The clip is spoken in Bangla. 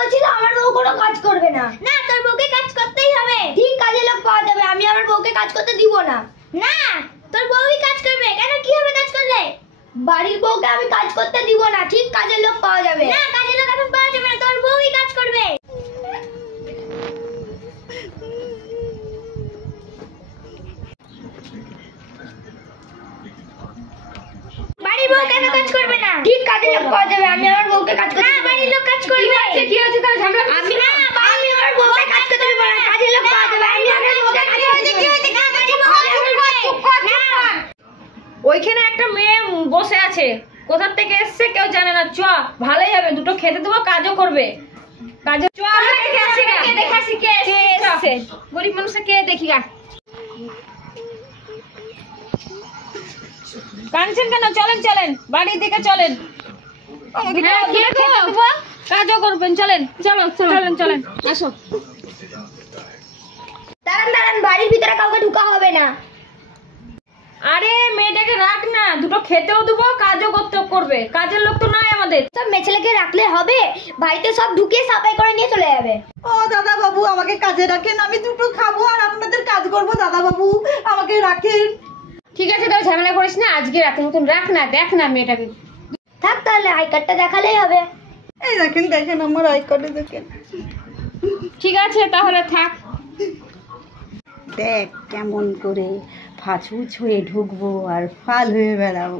বলছিল আমার বউ কোনো কাজ করবে না। না, তোর বউকে কাজ করতেই হবে। ঠিক কাজের লোক পাওয়া যাবে, আমি আমার বউকে কাজ করতে দিব না। না, তোর বউই কাজ করবে। কেন, কি হবে কাজ করলে? বাড়ির বউকে আমি কাজ করতে দিব না, ঠিক কাজের লোক পাওয়া যাবে। না, কাজের লোক এখন পাওয়া যাবে না, তোর বউই কাজ করবে। বাড়ির বউ কেন কাজ করবে না? ঠিক কাজের লোক পাওয়া যাবে, আমি আমার বউকে কাজ করতে। না, বাড়ির লোক কাজ করবে। কি হয়েছে তাহলে ঝামেলা? আমি আমার বউকে কাজ করতে দিব না, কাজের লোক পাওয়া যাবে, আমি আমার বউকে কাজ করতে। কি হয়েছে? না, বাড়ির বউ ওইখানে একটা মেয়ে বসে আছে, কোথা থেকে এসছে কেউ জানে না। চ, ভালোই হবে, দুটো খেতে দেবো, কাজও করবে। কাজে চ, দেখাসি কে এসছে। গরিব মানুষে কে দেখি গা। কাঁদছেন কেন? চলেন চলেন, বাড়ির দিকে চলেন। কাজও করবেন, চলেন। চলো চলেন চলেন, আসো। দাঁড়ান দাঁড়ান, বাড়ির ভিতরে কাউকে ঢুকা হবে না। আরে মেয়েটাকে রাখ না, দুটো খেতেও দেবো, কাজও করবে। কাজের লোক তো নাই আমাদের। সব মেয়ে ছেলেকে রাখলে হবে? বাড়িতে সব ঢুকিয়ে সাফাই করে নিয়ে চলে যাবে। ও দাদা বাবু, আমাকে কাজে রাখেন, আমি দুটো খাবো আর আপনাদের কাজ করবো। দাদা বাবু, আমাকে রাখেন। ঠিক আছে, তাও ঝামেলা করিস না, আজকে রাতের মতন রাখ না। দেখ না মেয়েটাকে। থাক, তাহলে আই কার্ডটা দেখালেই হবে। এই দেখেন দেখেন, আমার আই কার্ডে দেখেন। ঠিক আছে তাহলে থাক। দেখ কেমন করে ফাছুছ হয়ে ঢুকবো আর ফাল হয়ে বেড়াবো।